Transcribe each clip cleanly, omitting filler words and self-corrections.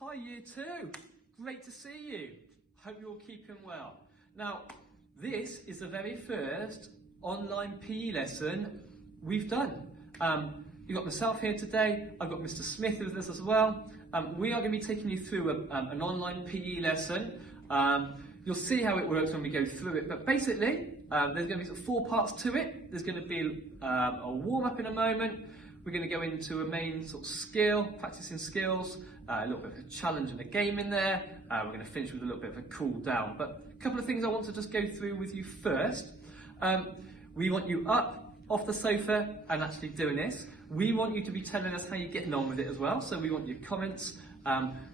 Hi Year 2, great to see you. Hope you're all keeping well. Now, this is the very first online PE lesson we've done. You've got myself here today, I've got Mr. Smith with us as well. We are going to be taking you through an online PE lesson. You'll see how it works when we go through it, but basically there's going to be sort of 4 parts to it. There's going to be a warm-up in a moment. We're going to go into a main sort of skill, practicing skills, a little bit of a challenge and a game in there. We're going to finish with a little bit of a cool down. But a couple of things I want to just go through with you first. We want you up off the sofa and actually doing this. We want you to be telling us how you're getting on with it as well. So we want your comments.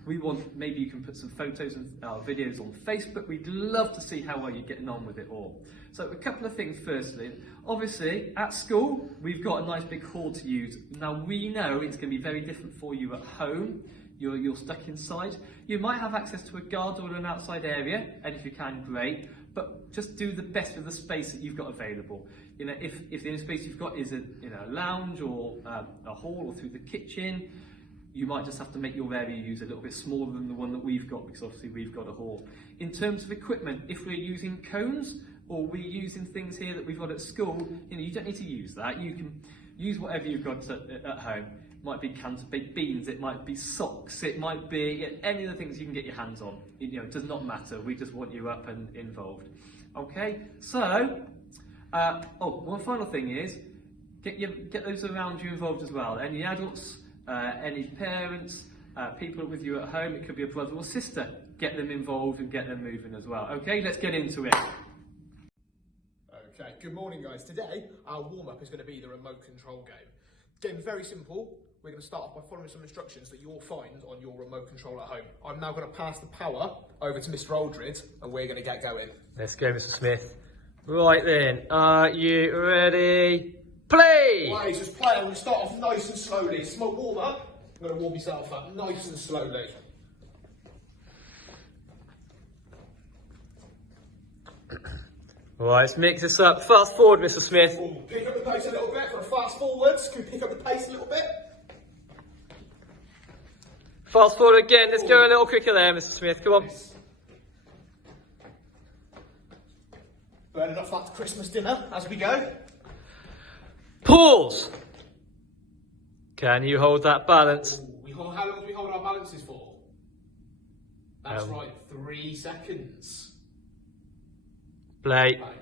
We want, maybe you can put some photos and videos on Facebook. We'd love to see how well you're getting on with it all. So a couple of things firstly. Obviously, at school, we've got a nice big hall to use. Now we know it's going to be very different for you at home. You're stuck inside. You might have access to a garden or an outside area, and if you can, great. But just do the best with the space that you've got available. You know, if the only space you've got is a lounge or a hall or through the kitchen, you might just have to make your area use a little bit smaller than the one that we've got, because obviously we've got a hall. In terms of equipment, if we're using cones or we're using things here that we've got at school, you don't need to use that. You can use whatever you've got at home. It might be cans of baked beans, it might be socks, it might be any of the things you can get your hands on. It does not matter. We just want you up and involved. Okay, so, one final thing is, get those around you involved as well. Any adults, any parents, people with you at home, it could be a brother or sister. Get them involved and get them moving as well. Okay, let's get into it. Okay, good morning guys. Today, our warm-up is going to be the remote control game. Game's very simple. We're going to start off by following some instructions that you'll find on your remote control at home. I'm now going to pass the power over to Mr. Aldred and we're going to get going. Let's go, Mr. Smith. Right then, are you ready? Play! Right, just play. I'm going to start off nice and slowly. It's my warm-up. I'm going to warm myself up nice and slowly. Right, let's mix this up. Fast forward, Mr. Smith. Ooh, pick up the pace a little bit for a fast forwards. Can we pick up the pace a little bit? Fast forward again. Let's go a little quicker there, Mr. Smith. Come on. Nice. Burning off that Christmas dinner as we go. Pause. Can you hold that balance? Ooh, how long do we hold our balances for? That's right, 3 seconds. Play. Lovely.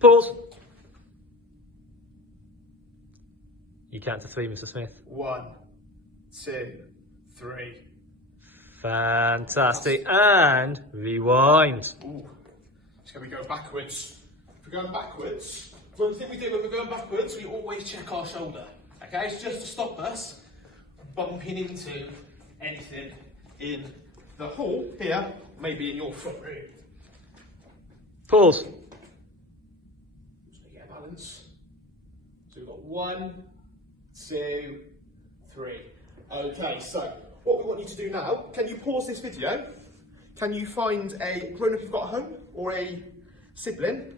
Pause. You count to 3, Mr. Smith. 1, 2, 3. Fantastic. And rewind. Ooh. It's going to go backwards. If we're going backwards, one thing we do when we're going backwards, we always check our shoulder. Okay, it's just to stop us bumping into anything in the hall here, maybe in your front room. Pause. Just to get a balance. So we've got 1, 2, 3. Okay, so what we want you to do now, can you pause this video? Can you find a grown-up you've got at home or a sibling?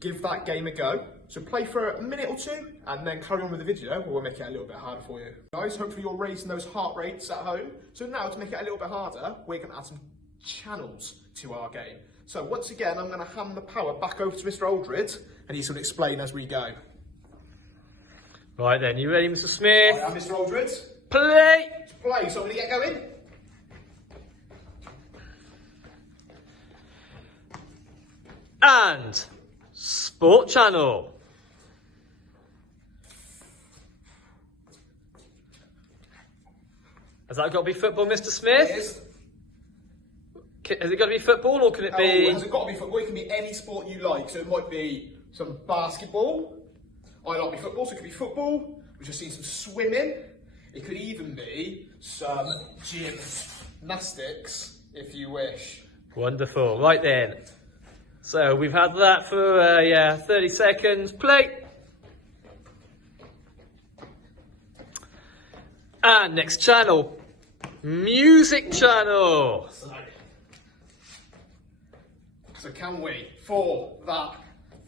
Give that game a go. So play for a minute or 2 and then carry on with the video, or we'll make it a little bit harder for you. Guys, hopefully you're raising those heart rates at home. So now to make it a little bit harder, we're going to add some channels to our game. So once again, I'm going to hand the power back over to Mr. Aldred and he's going to explain as we go. Right then, you ready, Mr. Smith? I am Mr. Aldred. Play! Play, so I'm going to get going. And Sport Channel. Has that got to be football, Mr. Smith? It is. Has it got to be football, or can it be... Oh, has it got to be football? It can be any sport you like. So it might be some basketball. I like my football, so it could be football. We've just seen some swimming. It could even be some gymnastics, if you wish. Wonderful. Right then. So we've had that for 30 seconds. Play. And next channel, Music Channel. So can we, for that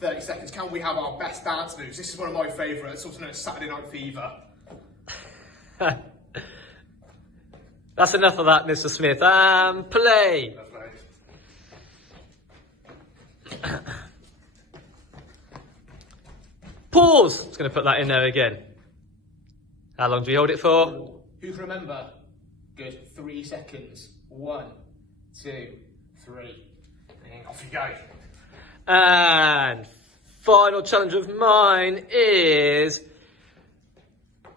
30 seconds. Can we have our best dance moves? This is one of my favourites, also known as Saturday Night Fever. That's enough of that, Mr. Smith. Play. Pause. Just going to put that in there again. How long do we hold it for? Who can remember? Good. 3 seconds. 1, 2, 3. And off you go. And final challenge of mine is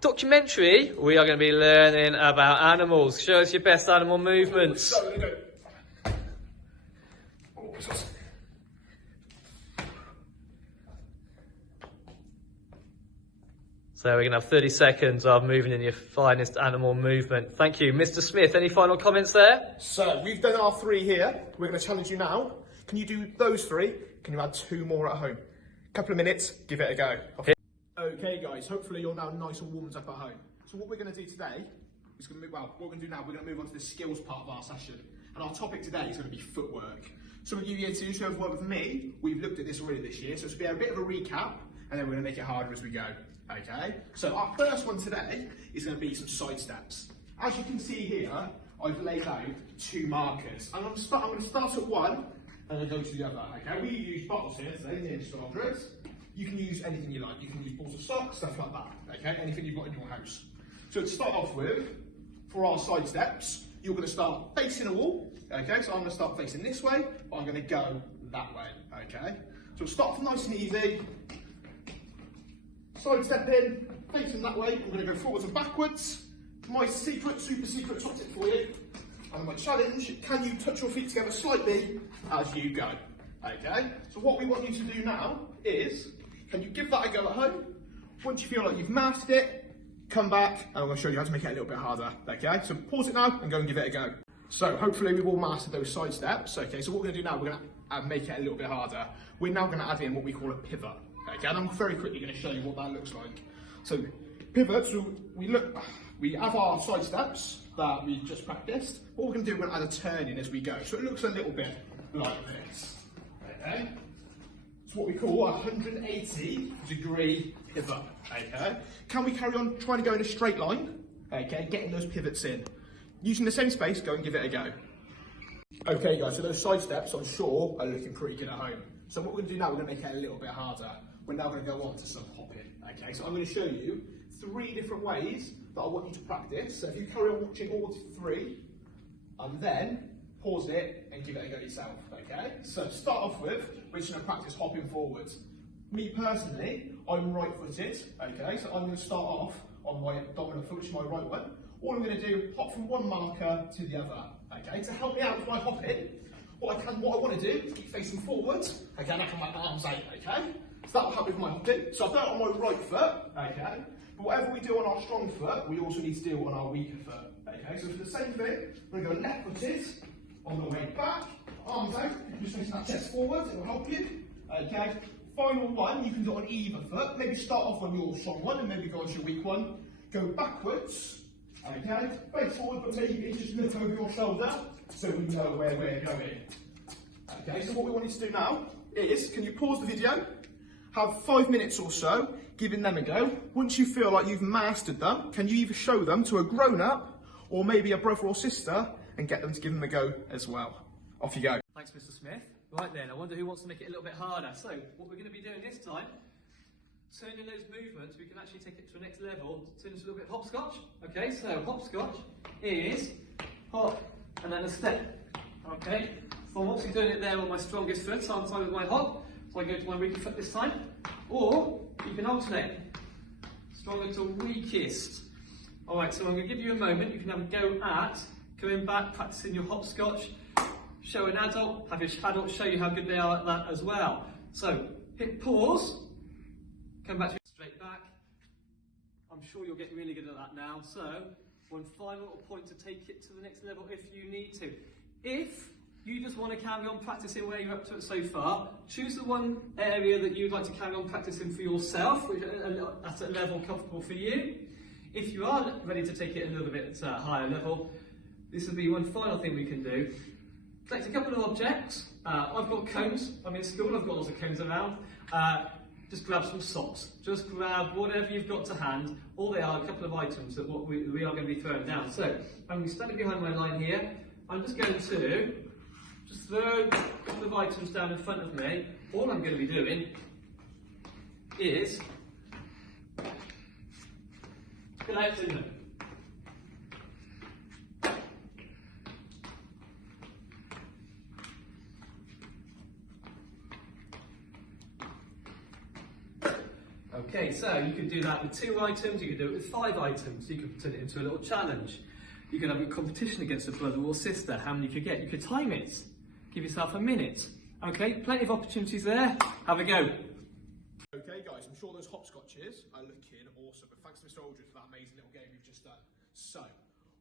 documentary. We are going to be learning about animals. Show us your best animal movements. So we're going to go. So we're going to have 30 seconds of moving in your finest animal movement. Thank you. Mr. Smith, any final comments there? So we've done our 3 here. We're going to challenge you now. Can you do those 3? Can you add 2 more at home? Couple of minutes, give it a go. Okay guys, hopefully you're now nice and warmed up at home. So what we're going to do today is what we're going to do now, we're going to move on to the skills part of our session. And our topic today is going to be footwork. Some of you year 2 who have worked with me, we've looked at this already this year, so it's going to be a bit of a recap, and then we're going to make it harder as we go. Okay, so our first one today is going to be some side steps. As you can see here, I've laid out 2 markers. I'm going to start at 1 and then go to the other. Okay, we use bottles here today, the inch kilometers. You can use anything you like. You can use balls of socks, stuff like that. Okay, anything you've got in your house. So to start off with, for our side steps, you're going to start facing a wall. Okay, so I'm going to start facing this way, but I'm going to go that way. Okay, so we'll start nice and easy. Side step in, facing that way, I'm going to go forwards and backwards. My secret, super secret top tip for you, and my challenge, can you touch your feet together slightly as you go? Okay, so what we want you to do now is, can you give that a go at home? Once you feel like you've mastered it, come back, and I'm going to show you how to make it a little bit harder. Okay, so pause it now and go and give it a go. So hopefully we've all mastered those side steps. Okay, so what we're going to do now, we're going to make it a little bit harder. We're now going to add in what we call a pivot. Okay, and I'm very quickly going to show you what that looks like. So pivots, we have our side steps that we just practiced. What we're going to do, we're going to add a turn in as we go. So it looks a little bit like this. Okay, it's what we call a 180-degree pivot. Okay, can we carry on trying to go in a straight line? Okay, getting those pivots in. Using the same space, go and give it a go. Okay guys, so those side steps, I'm sure, are looking pretty good at home. So what we're going to do now, we're going to make it a little bit harder. We're now going to go on to some hopping. Okay, so I'm going to show you 3 different ways that I want you to practice. So if you carry on watching all 3, and then pause it and give it a go yourself. Okay, so to start off with, we're just going to practice hopping forwards. Me personally, I'm right-footed. Okay, so I'm going to start off on my dominant foot, which is my right one. All I'm going to do, hop from one marker to the other. Okay, to help me out with my hopping, what I want to do is keep facing forwards. Okay, and I can make my arms out. Okay, so that will help with my hopping. So I've done it on my right foot. Okay, but whatever we do on our strong foot, we also need to do on our weaker foot. Okay, so for the same thing, we're going to go left-footed on the way back, arms out, just facing that chest forward. It will help you. Okay, final one, you can do it on either foot. Maybe start off on your strong one and maybe go on to your weak one. Go backwards. Okay, face forward, but maybe just look over your shoulder so we know where we're going. Okay, so what we want you to do now is, can you pause the video, have 5 minutes or so, giving them a go. Once you feel like you've mastered them, can you either show them to a grown-up or maybe a brother or sister and get them to give them a go as well. Off you go. Thanks, Mr. Smith. Right then, I wonder who wants to make it a little bit harder. So, what we're going to be doing this time, turning those movements, we can actually take it to the next level, turn into a little bit of hopscotch. Okay, so hopscotch is hop and then a step. Okay, so I'm obviously doing it there on my strongest foot, sometimes with my hop, so I go to my weaker foot this time. Or you can alternate, stronger to weakest. Alright, so I'm going to give you a moment, you can have a go at going back, practicing your hopscotch, show an adult, have your adult show you how good they are at that as well. So, hit pause. Come back to straight back. I'm sure you'll get really good at that now. So, one final little point to take it to the next level if you need to. If you just want to carry on practicing where you're up to it so far, choose the one area that you'd like to carry on practicing for yourself, which that's at a level comfortable for you. If you are ready to take it a little bit higher level, this will be one final thing we can do. Collect a couple of objects. I've got cones. I'm in school, I've got lots of cones around. just grab some socks. Just grab whatever you've got to hand. All they are a couple of items that what we are going to be throwing down. So I'm going to be standing behind my line here. I'm just going to just throw a couple of items down in front of me. All I'm going to be doing is collecting them. Okay, so you could do that with 2 items, you could do it with 5 items, you could turn it into a little challenge. You could have a competition against a brother or sister, how many you could get. You could time it, give yourself a minute. Okay, plenty of opportunities there, have a go. Okay guys, I'm sure those hopscotches are looking awesome, but thanks to Mr. Aldridge for that amazing little game we've just done. So,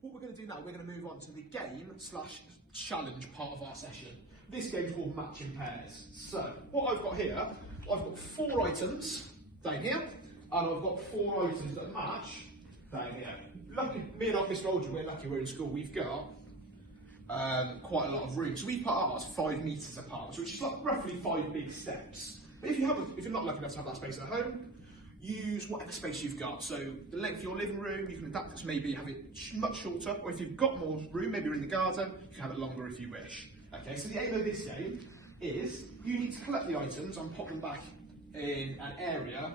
what we're going to do now, we're going to move on to the game/challenge part of our session. This game's called matching pairs. So, what I've got here, I've got 4 items down here, and I've got 4 items that match down here. Lucky, me and Mr. Aldridge, we're lucky we're in school, we've got quite a lot of room. So we put ours 5 metres apart, which is like roughly 5 big steps. But if you're not lucky enough to have that space at home, use whatever space you've got. So the length of your living room, you can adapt it to maybe have it much shorter, or if you've got more room, maybe you're in the garden, you can have it longer if you wish. Okay, so the aim of this game is you need to collect the items and pop them back in an area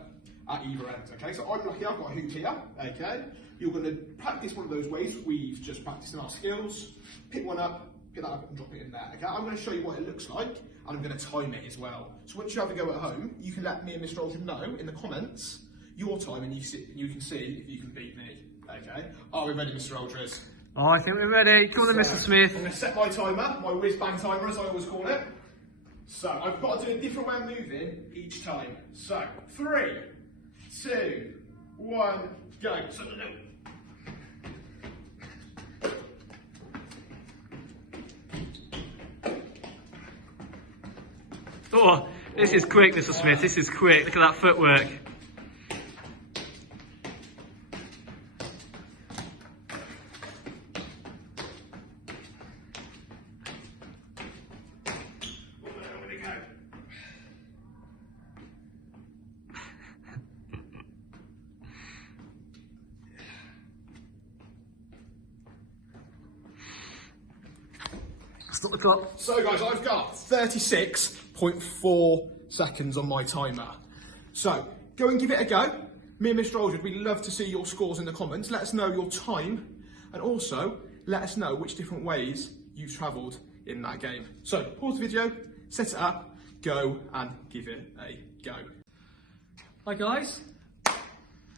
at either end. Okay, so I'm lucky, I've got a hoop here. Okay, you're going to practice one of those ways we've just practiced in our skills. Pick one up, pick that up and drop it in there. Okay, I'm going to show you what it looks like, and I'm going to time it as well. So once you have a go at home, you can let me and Mr. Aldridge know in the comments your time, and you can see if you can beat me. Okay, are we ready, Mr. Aldridge? Oh, I think we're ready. Come on, Mr. Smith. I'm going to set my timer, my whiz bang timer as I always call it. So I've got to do a different way of moving each time. So 3, 2, 1, go. So, no. Oh, this is quick, Mr. Smith. This is quick. Look at that footwork. Stop the clock. So guys, I've got 36.4 seconds on my timer. So go and give it a go. Me and Mr. Aldridge, we'd love to see your scores in the comments. Let us know your time, and also let us know which different ways you've travelled in that game. So pause the video, set it up, go and give it a go. Hi guys,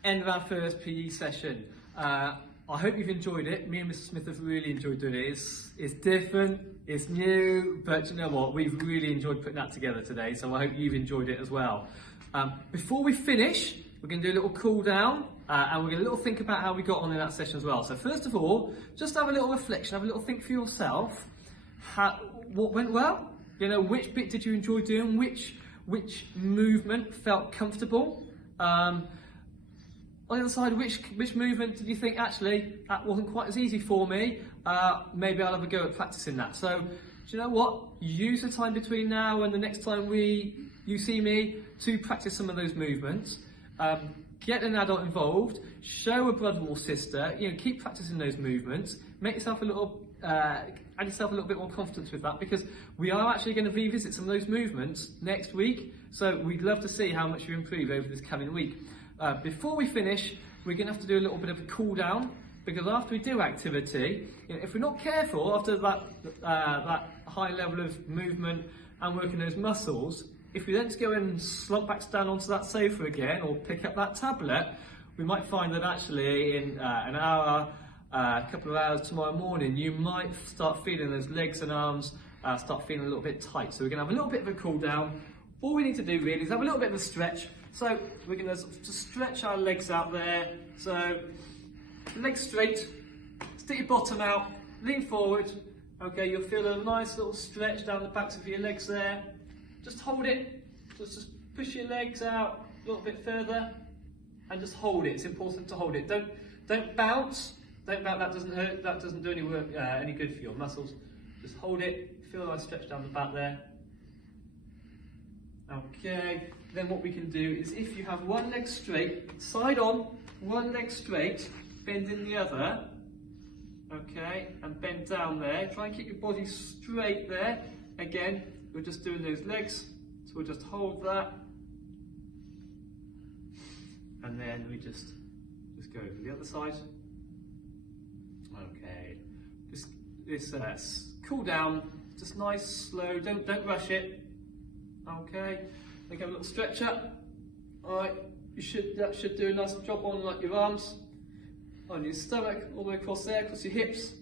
end of our first PE session. I hope you've enjoyed it. Me and Mr. Smith have really enjoyed doing it. It's different, it's new, but you know what? We've really enjoyed putting that together today, so I hope you've enjoyed it as well. Before we finish, we're going to do a little cool down, and we're going to little think about how we got on in that session as well. So first of all, just have a little reflection, have a little think for yourself. What went well? You know, which bit did you enjoy doing? Which movement felt comfortable? On the other side, which movement did you think, actually, that wasn't quite as easy for me? Maybe I'll have a go at practicing that. So, do you know what? Use the time between now and the next time you see me to practice some of those movements. Get an adult involved, show a brother or sister, you know, keep practicing those movements, make yourself add yourself a little bit more confidence with that, because we are actually going to revisit some of those movements next week. So we'd love to see how much you improve over this coming week. Before we finish, we're going to have to do a little bit of a cool down, because after we do activity, you know, if we're not careful after that high level of movement and working those muscles, if we then just go and slump back down onto that sofa again or pick up that tablet, we might find that actually in an hour, a couple of hours tomorrow morning, you might start feeling those legs and arms start feeling a little bit tight. So we're going to have a little bit of a cool down. All we need to do really is have a little bit of a stretch. So we're going to just stretch our legs out there. So legs straight, stick your bottom out, lean forward. Okay, you'll feel a nice little stretch down the backs of your legs there. Just hold it. Just push your legs out a little bit further, and just hold it. It's important to hold it. Don't bounce. Don't bounce. That doesn't hurt. That doesn't do any work, any good for your muscles. Just hold it. Feel a nice stretch down the back there. Okay, then what we can do is if you have one leg straight, side on, one leg straight, bend in the other, okay, and bend down there. Try and keep your body straight there. Again, we're just doing those legs, so we'll just hold that. And then we just go to the other side. Okay, this cool down, just nice, slow, don't rush it. Okay, then have a little stretch up. Alright, that should do a nice job on like your arms, on your stomach, all the way across there, across your hips.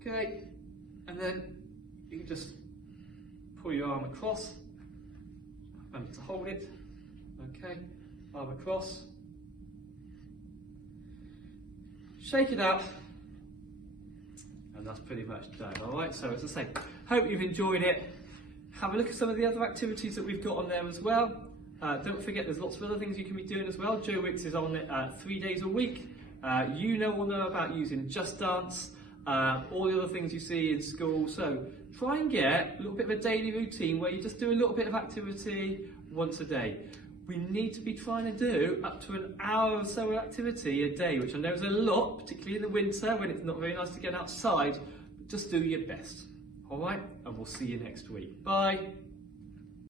Okay, and then you can just pull your arm across and to hold it. Okay, arm across. Shake it out. And that's pretty much done. Alright, so as I say, hope you've enjoyed it. Have a look at some of the other activities that we've got on there as well. Don't forget there's lots of other things you can be doing as well. Joe Wicks is on it 3 days a week. You will know about using Just Dance, all the other things you see in school. So try and get a little bit of a daily routine where you just do a little bit of activity once a day. We need to be trying to do up to an hour or so of activity a day, which I know is a lot, particularly in the winter when it's not very nice to get outside. But just do your best. All right, and we'll see you next week. Bye.